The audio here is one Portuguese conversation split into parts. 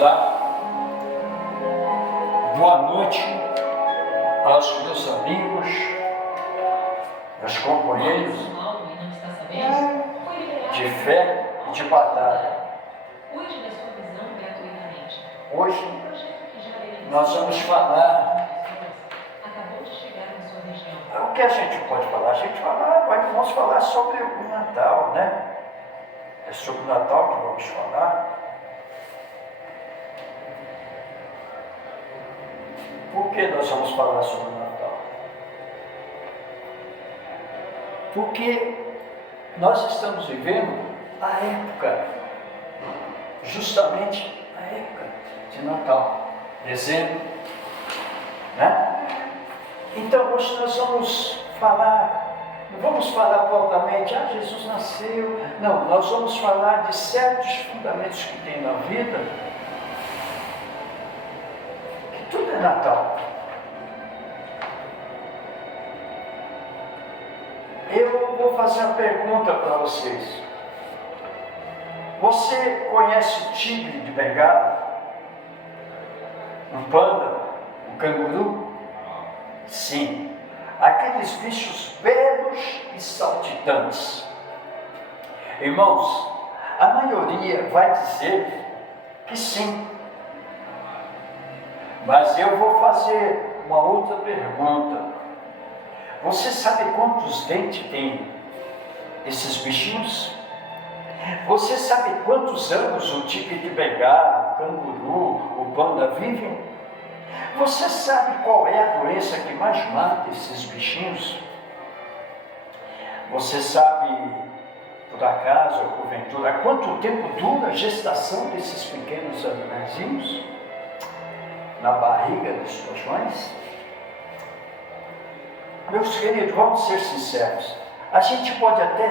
Olá, boa noite aos meus amigos, meus companheiros de fé e de batalha. Hoje nós vamos falar. O que a gente pode falar? Vamos falar sobre o Natal, né? É sobre o Natal que vamos falar. Por que nós vamos falar sobre o Natal? Porque nós estamos vivendo a época, justamente a época de Natal, dezembro, né? Então hoje nós vamos falar, não vamos falar propriamente, Jesus nasceu, não, nós vamos falar de certos fundamentos que tem na vida, que tudo é Natal. Eu vou fazer uma pergunta para vocês. Você conhece o tigre de Bengala? Um panda? Um canguru? Sim. Aqueles bichos belos e saltitantes. Irmãos, a maioria vai dizer que sim. Mas eu vou fazer uma outra pergunta. Você sabe quantos dentes tem esses bichinhos? Você sabe quantos anos o tigre de Bengala, o canguru, o panda vivem? Você sabe qual é a doença que mais mata esses bichinhos? Você sabe, por acaso ou porventura, quanto tempo dura a gestação desses pequenos animaizinhos na barriga dos suas mães? Meus queridos, vamos ser sinceros. A gente pode até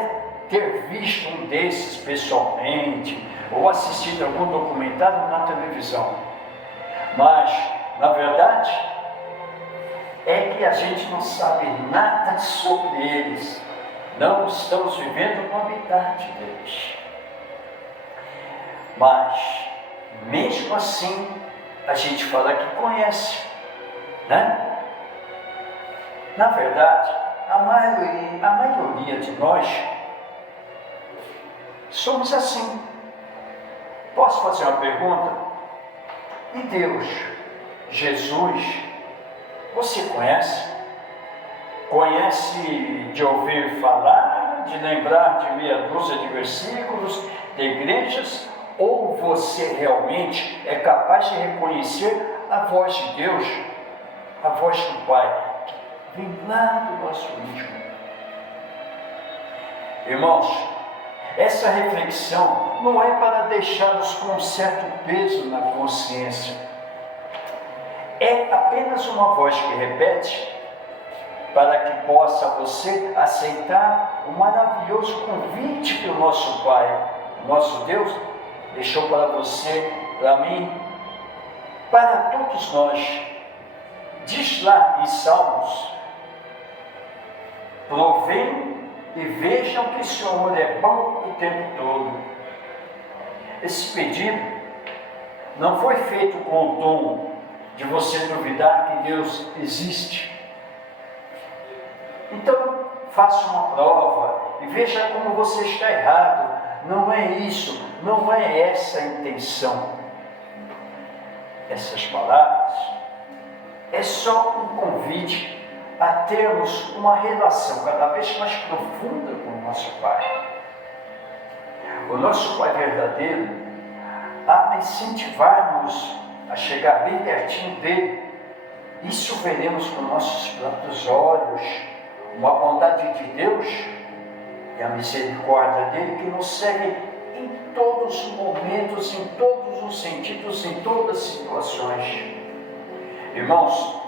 ter visto um desses pessoalmente ou assistido algum documentário na televisão, mas na verdade é que a gente não sabe nada sobre eles, não estamos vivendo no habitat deles. Mas mesmo assim a gente fala que conhece, né? Na verdade, a maioria de nós somos assim. Posso fazer uma pergunta? E Deus, Jesus, você conhece? Conhece de ouvir falar, de lembrar de meia dúzia de versículos, de igrejas? Ou você realmente é capaz de reconhecer a voz de Deus, a voz do Pai, que vem lá do nosso íntimo? Irmãos, essa reflexão não é para deixá-los com um certo peso na consciência. É apenas uma voz que repete para que possa você aceitar o maravilhoso convite que o nosso Pai, o nosso Deus, deixou para você, para mim, para todos nós. Diz lá em Salmos: provem e vejam que o Senhor é bom o tempo todo. Esse pedido não foi feito com o tom de você duvidar que Deus existe. Então, faça uma prova e veja como você está errado. Não é isso, não é essa a intenção. Essas palavras é só um convite a termos uma relação cada vez mais profunda com o nosso Pai. O nosso Pai verdadeiro, a incentivar-nos a chegar bem pertinho dele. Isso veremos com nossos próprios olhos, uma bondade de Deus e a misericórdia dele que nos segue em todos os momentos, em todos os sentidos, em todas as situações. Irmãos,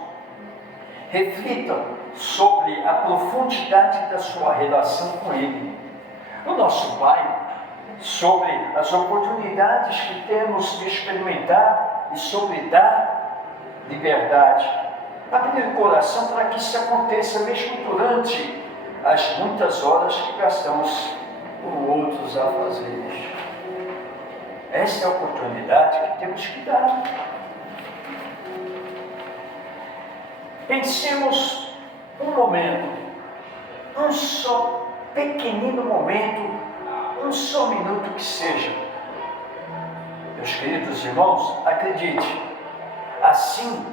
reflitam sobre a profundidade da sua relação com Ele, o nosso Pai, sobre as oportunidades que temos de experimentar e sobre dar liberdade. Abrir o coração para que isso aconteça mesmo durante as muitas horas que gastamos com outros a fazer isso. Esta é a oportunidade que temos que dar. Pensemos um momento, um só pequenino momento, um só minuto que seja. Meus queridos irmãos, acredite, assim,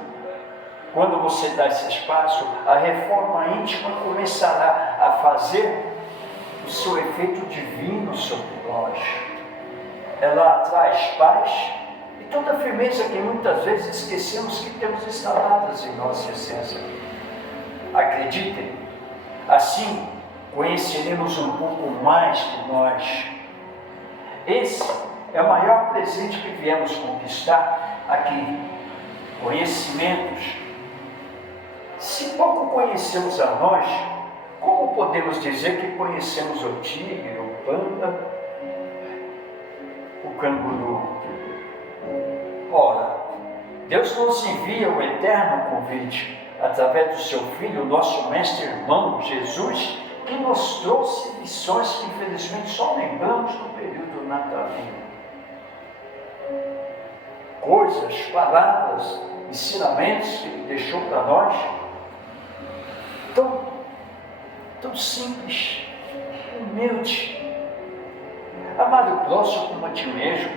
quando você dá esse espaço, a reforma íntima começará a fazer o seu efeito divino sobre nós. Ela traz paz e toda a firmeza que muitas vezes esquecemos que temos instaladas em nossa essência. Acreditem, assim conheceremos um pouco mais de nós. Esse é o maior presente que viemos conquistar aqui. Conhecimentos. Se pouco conhecemos a nós, como podemos dizer que conhecemos o tigre, o panda, o canguru? Ora, Deus nos envia o eterno convite, através do seu Filho, nosso mestre irmão, Jesus, que nos trouxe lições que infelizmente só lembramos no período natalino. Coisas, palavras, ensinamentos que Ele deixou para nós, tão simples, humilde. Amar o próximo como a ti mesmo,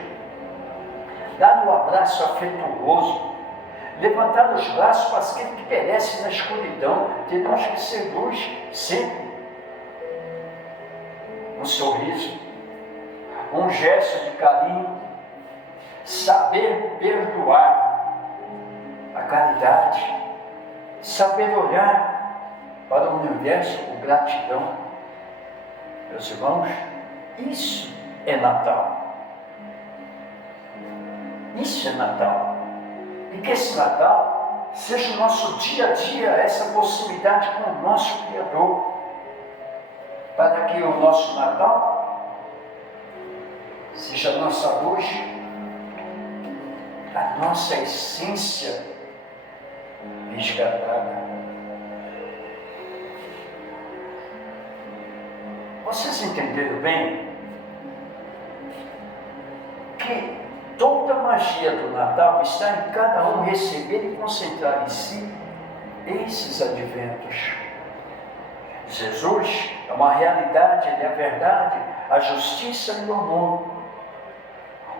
dar um abraço afetuoso, levantar os braços para aquele que perece na escuridão. Teremos que ser luz sempre. Um sorriso, um gesto de carinho, saber perdoar, a caridade, saber olhar para o universo com gratidão. Meus irmãos, isso é Natal. Isso é Natal. E que esse Natal seja o nosso dia a dia, essa proximidade com o nosso Criador, para que o nosso Natal seja a nossa luz, a nossa essência resgatada. Vocês entenderam bem que toda a magia do Natal está em cada um receber e concentrar em si esses adventos. Jesus é uma realidade, Ele é a verdade, a justiça e o amor.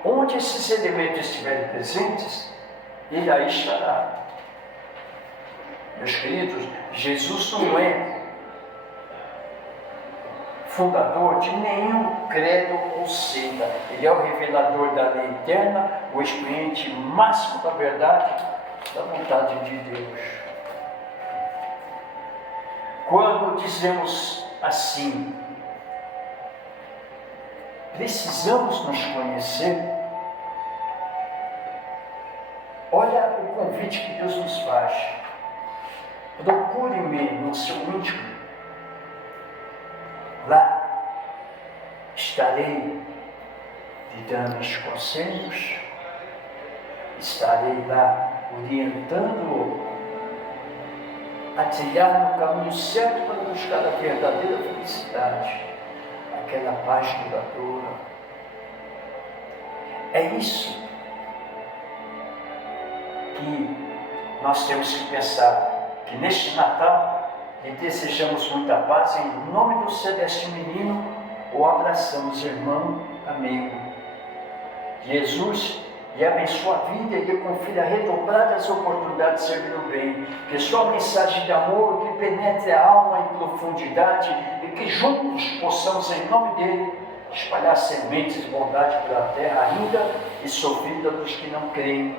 Onde esses elementos estiverem presentes, Ele aí estará. Meus queridos, Jesus não é fundador de nenhum credo ou seita. Ele é o revelador da lei eterna, o expoente máximo da verdade, da vontade de Deus. Quando dizemos assim, precisamos nos conhecer, olha o convite que Deus nos faz. Procure-me no seu íntimo. Lá estarei lhe dando os conselhos, estarei lá orientando-o a trilhar no caminho certo para buscar a verdadeira felicidade, aquela paz duradoura. É isso que nós temos que pensar, que neste Natal lhe desejamos muita paz, em nome do Celeste Menino, o abraçamos, irmão, amigo. Jesus lhe abençoe a vida e lhe confira redobradas oportunidades de servir o bem. Que sua mensagem de amor lhe penetre a alma em profundidade e que juntos possamos, em nome dele, espalhar sementes de bondade pela terra ainda e sobre vida dos que não creem,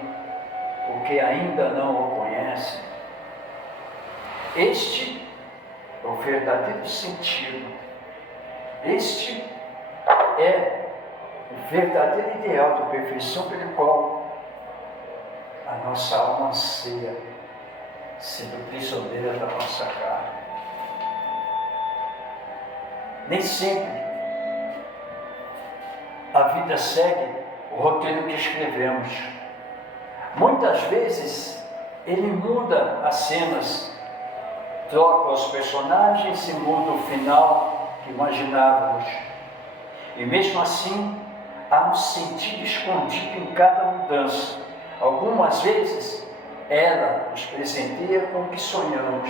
porque ainda não o conhecem. Este é o verdadeiro sentido. Este é o verdadeiro ideal de perfeição pelo qual a nossa alma anseia, sendo prisioneira da nossa carne. Nem sempre a vida segue o roteiro que escrevemos. Muitas vezes ele muda as cenas, troca os personagens e muda o final que imaginávamos. E mesmo assim, há um sentido escondido em cada mudança. Algumas vezes, ela nos presenteia com o que sonhamos.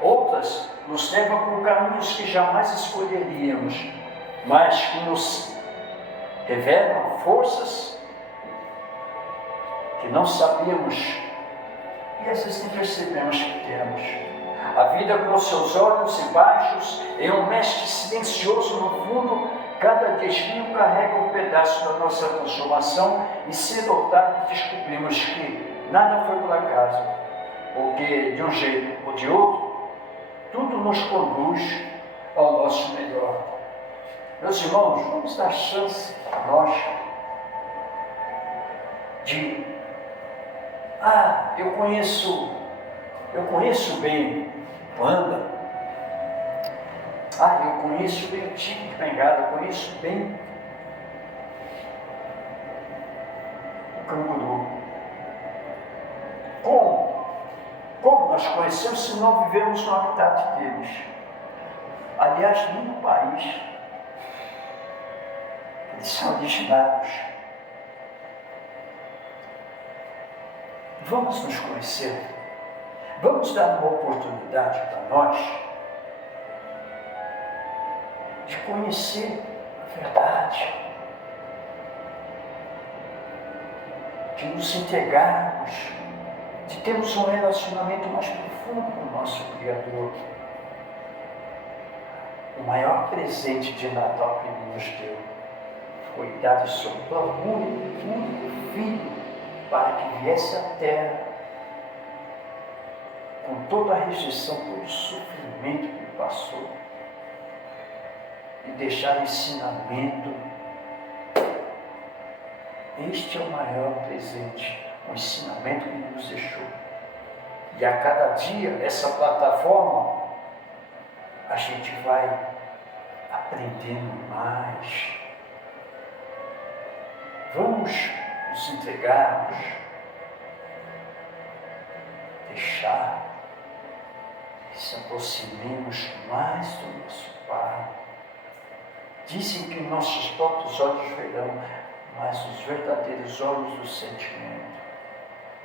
Outras nos leva por caminhos que jamais escolheríamos, mas que nos revelam forças que não sabíamos e às vezes nem percebemos que temos. A vida com seus olhos e baixos é um mestre silencioso no fundo. Cada desvio carrega um pedaço da nossa transformação e cedo ou tarde descobrimos que nada foi por acaso, porque de um jeito ou de outro, tudo nos conduz ao nosso melhor. Meus irmãos, vamos dar chance a nós de eu conheço bem Wanda. Eu conheço bem o Tigre de Bengala, eu conheço bem o canguru. Como nós conhecemos se não vivemos no habitat deles? Aliás, nem no país. Eles são originários. Vamos nos conhecer. Vamos dar uma oportunidade para nós de conhecer a verdade, de nos entregarmos, de termos um relacionamento mais profundo com o nosso Criador. O maior presente de Natal que Ele nos deu foi dar o seu único Filho para que viesse à terra com toda a rejeição, todo o sofrimento que Ele passou, e deixar ensinamento. Este é o maior presente, o ensinamento que Ele nos deixou. E a cada dia, essa plataforma, a gente vai aprendendo mais. Vamos nos entregarmos, deixar que se aproximemos mais do nosso Pai. Dizem que nossos próprios olhos verão, mas os verdadeiros olhos do sentimento.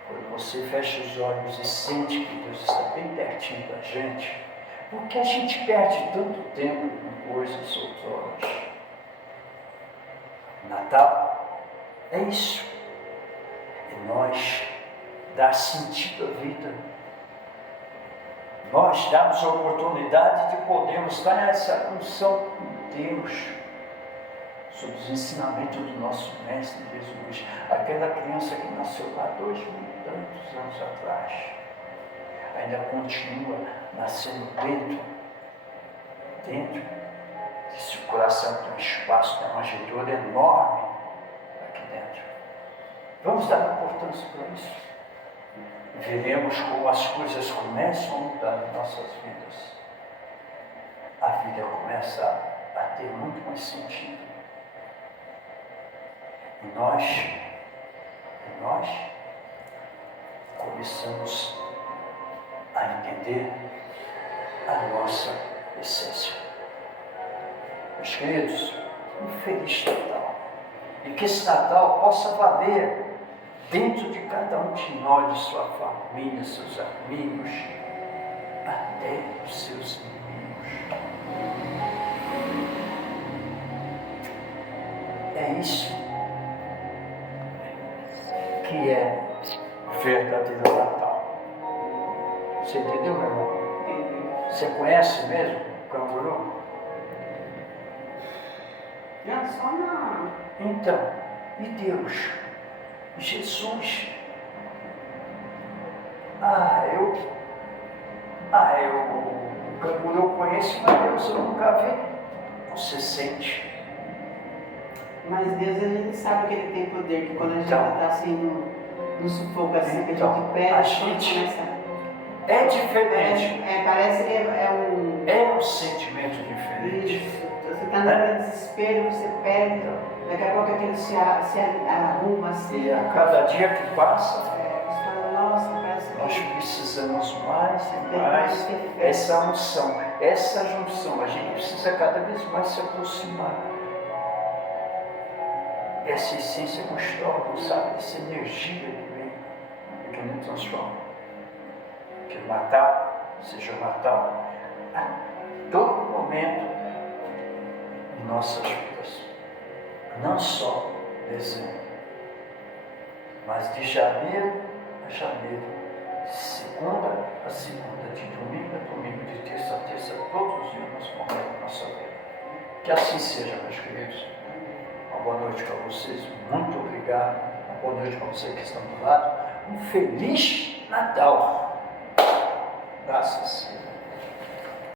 Quando você fecha os olhos e sente que Deus está bem pertinho da gente, porque a gente perde tanto tempo com coisas outroras. Natal é isso. É nós dar sentido à vida. Nós damos a oportunidade de podermos dar essa unção com Deus sobre os ensinamentos do nosso Mestre Jesus. Aquela criança que nasceu há 2.000 e tantos anos atrás, ainda continua nascendo dentro desse coração que tem um espaço, tem uma manjedoura enorme aqui dentro. Vamos dar importância para isso. Veremos como as coisas começam a mudar em nossas vidas. A vida começa a ter muito mais sentido. E nós começamos a entender a nossa essência. Meus queridos, um feliz Natal. E que esse Natal possa valer dentro de cada um de nós, de sua família, seus amigos, até os seus inimigos. É isso que é verdadeiro Natal. Você entendeu, meu irmão? Você conhece mesmo o canguru? Não, só não. Então, e Deus? Jesus? O canguru eu conheço, mas Deus eu nunca vi. Você sente. Mas Deus, a gente sabe que Ele tem poder, que quando a gente está assim no sufoco, assim, que a gente pede, a gente começa... É diferente. Parece que É um sentimento diferente. Isso. Você está no desespero, você pede, daqui a pouco aquilo se arruma assim. E a cada dia que passa, você fala, nossa, parece que... nós precisamos mais e mais essa unção, essa junção. A gente precisa cada vez mais se aproximar. essa essência gostosa, sabe? Essa energia que vem e que nos transforma. Que o Natal seja o Natal a todo momento em nossas vidas. Não só dezembro, mas de janeiro a janeiro, segunda a segunda, de domingo a domingo, de terça a terça, todos os dias nos momentos da nossa vida. Que assim seja, meus queridos. Uma boa noite para vocês, muito obrigado. Uma boa noite para vocês que estão do lado. Um Feliz Natal. Graças.